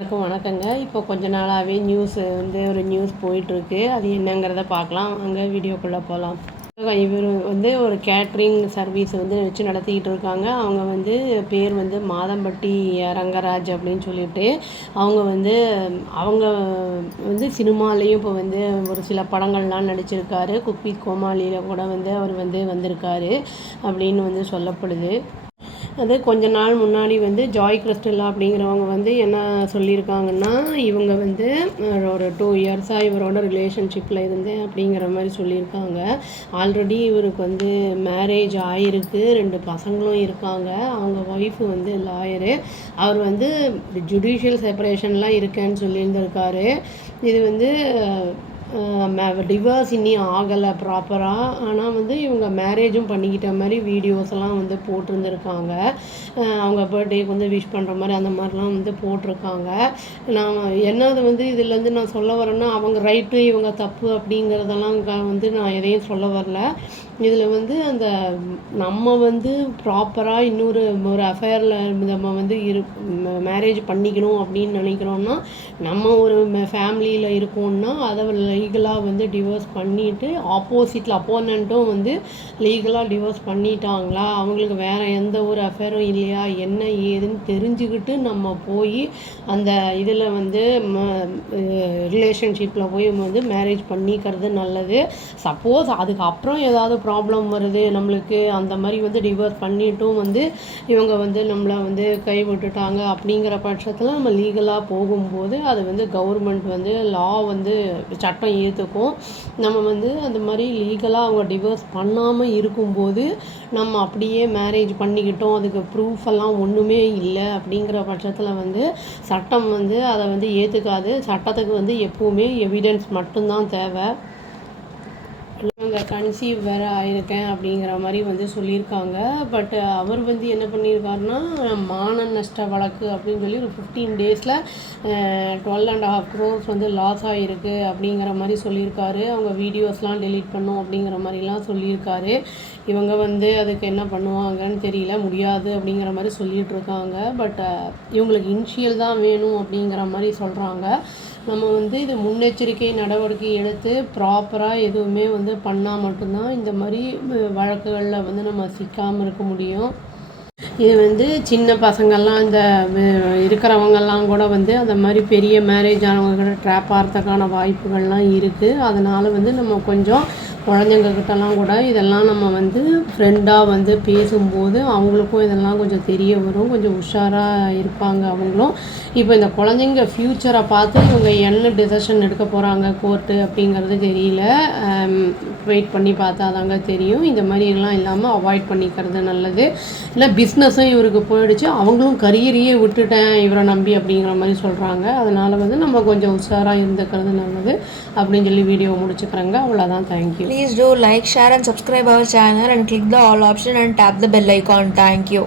வணக்கங்க. இப்போ கொஞ்ச நாளாகவே ஒரு நியூஸ் போயிட்டுருக்கு. அது என்னங்கிறத பார்க்கலாம். வாங்க வீடியோக்குள்ளே போகலாம். இவர் ஒரு கேட்ரிங் சர்வீஸ் வச்சு நடத்திக்கிட்டு இருக்காங்க. அவங்க பேர் மாதம்பட்டி ரங்கராஜ் அப்படின்னு சொல்லிட்டு அவங்க சினிமாலேயும் இப்போ ஒரு சில படங்கள்லாம் நடிச்சிருக்காரு. குக் வித் கோமாளியில் கூட அவர் வந்திருக்காரு அப்படின்னு சொல்லப்படுது. அது கொஞ்ச நாள் முன்னாடி ஜாய் கிறிஸ்டலா அப்படிங்கிறவங்க என்ன சொல்லியிருக்காங்கன்னா, இவங்க ஒரு 2 இயர்ஸாக இவரோட ரிலேஷன்ஷிப்பில் இருந்தேன் அப்படிங்கிற மாதிரி சொல்லியிருக்காங்க. ஆல்ரெடி இவருக்கு மேரேஜ் ஆகிருக்கு, 2 பசங்களும் இருக்காங்க. அவங்க ஒய்ஃபு லாயரு. அவர் ஜுடிஷியல் செப்பரேஷன்லாம் இருக்கேன்னு சொல்லியிருந்திருக்காரு. இது டிவோர்ஸ் இனி ஆகலை ப்ராப்பராக. ஆனால் இவங்க மேரேஜும் பண்ணிக்கிட்ட மாதிரி வீடியோஸ் எல்லாம் போட்டிருந்துருக்காங்க. அவங்க பர்த்டேக்கு விஷ் பண்ணுற மாதிரி அந்த மாதிரிலாம் போட்டிருக்காங்க. நான் என்னது இதுலேருந்து நான் சொல்ல வரேன்னா, அவங்க ரைட்டு இவங்க தப்பு அப்படிங்கிறதெல்லாம் நான் எதையும் சொல்ல வரல. இதில் அந்த நம்ம ப்ராப்பராக ஒரு அஃபேரில் நம்ம மேரேஜ் பண்ணிக்கணும் அப்படின்னு நினைக்கிறோன்னா, நம்ம ஒரு ஃபேமிலியில் இருக்கோம்னா அதை லீகலாக டிவோர்ஸ் பண்ணிவிட்டு அப்போனண்ட்டும் லீகலாக டிவோர்ஸ் பண்ணிட்டாங்களா, அவங்களுக்கு வேறு எந்த ஒரு அஃபேரும் இல்லையா, என்ன ஏதுன்னு தெரிஞ்சுக்கிட்டு நம்ம போய் அந்த இதில் ரிலேஷன்ஷிப்பில் போய் மேரேஜ் பண்ணிக்கிறது நல்லது. சப்போஸ் அதுக்கப்புறம் ஏதாவது ப்ராப்ளம் வருது நம்மளுக்கு, அந்த மாதிரி டிவோர்ஸ் பண்ணிட்டும் இவங்க நம்மளை கைவிட்டுட்டாங்க அப்படிங்கிற பட்சத்தில் நம்ம லீகலாக போகும்போது அது கவர்மெண்ட் லா சட்டம் ஏற்றுக்கும். நம்ம அந்த மாதிரி லீகலாக அவங்க டிவோர்ஸ் பண்ணாமல் இருக்கும்போது நம்ம அப்படியே மேரேஜ் பண்ணிக்கிட்டோம், அதுக்கு ப்ரூஃப் எல்லாம் ஒன்றுமே இல்லை அப்படிங்கிற பட்சத்தில் சட்டம் அதை ஏற்றுக்காது. சட்டத்துக்கு எப்பவுமே எவிடன்ஸ் மட்டும்தான் தேவை. கன்சீவ் வேறு ஆயிருக்கேன் அப்படிங்கிற மாதிரி சொல்லியிருக்காங்க. பட் அவர் என்ன பண்ணியிருக்காருன்னா, மான நஷ்ட வழக்கு அப்படின்னு சொல்லி ஒரு 15 டேஸில் 12.5 crores லாஸ் ஆகிருக்கு அப்படிங்கிற மாதிரி சொல்லியிருக்காரு. அவங்க வீடியோஸ்லாம் டெலீட் பண்ணும் அப்படிங்கிற மாதிரிலாம் சொல்லியிருக்காரு. இவங்க அதுக்கு என்ன பண்ணுவாங்கன்னு தெரியல, முடியாது அப்படிங்கிற மாதிரி சொல்லிகிட்டு இருக்காங்க. பட் இவங்களுக்கு இனிஷியல் தான் வேணும் அப்படிங்கிற மாதிரி சொல்கிறாங்க. நம்ம இது முன்னெச்சரிக்கை நடவடிக்கை எடுத்து ப்ராப்பராக எதுவுமே பண்ணால் மட்டும்தான் இந்த மாதிரி வழக்குகளில் நம்ம சிக்காமல் இருக்க முடியும். இது சின்ன பசங்கள்லாம் இந்த இருக்கிறவங்கெல்லாம் கூட அந்த மாதிரி பெரிய மேரேஜ் ஆனவங்க ட்ராப் ஆகிறதுக்கான வாய்ப்புகள்லாம் இருக்குது. அதனால் நம்ம கொஞ்சம் குழந்தைங்கக்கிட்டலாம் கூட இதெல்லாம் நம்ம ஃப்ரெண்டாக பேசும்போது அவங்களுக்கும் இதெல்லாம் கொஞ்சம் தெரிய வரும், கொஞ்சம் உஷாராக இருப்பாங்க அவங்களும். இப்போ இந்த குழந்தைங்க ஃப்யூச்சரை பார்த்து இவங்க என்ன டிசிஷன் எடுக்க போகிறாங்க கோர்ட்டு அப்படிங்கிறது தெரியல. வெயிட் பண்ணி பார்த்தா தாங்க தெரியும். இந்த மாதிரிலாம் இல்லாமல் அவாய்ட் பண்ணிக்கிறது நல்லது. இல்லை பிஸ்னஸும் இவருக்கு போயிடுச்சு, அவங்களும் கரியரையே விட்டுட்டேன் இவரை நம்பி அப்படிங்கிற மாதிரி சொல்கிறாங்க. அதனால் நம்ம கொஞ்சம் உஷாராக இருந்துக்கிறது நல்லது அப்படின்னு சொல்லி வீடியோ முடிச்சுக்கிறேங்க. அவ்வளோதான். Thank you. Please do like, share and subscribe our channel and click the all option and tap the bell icon. Thank you.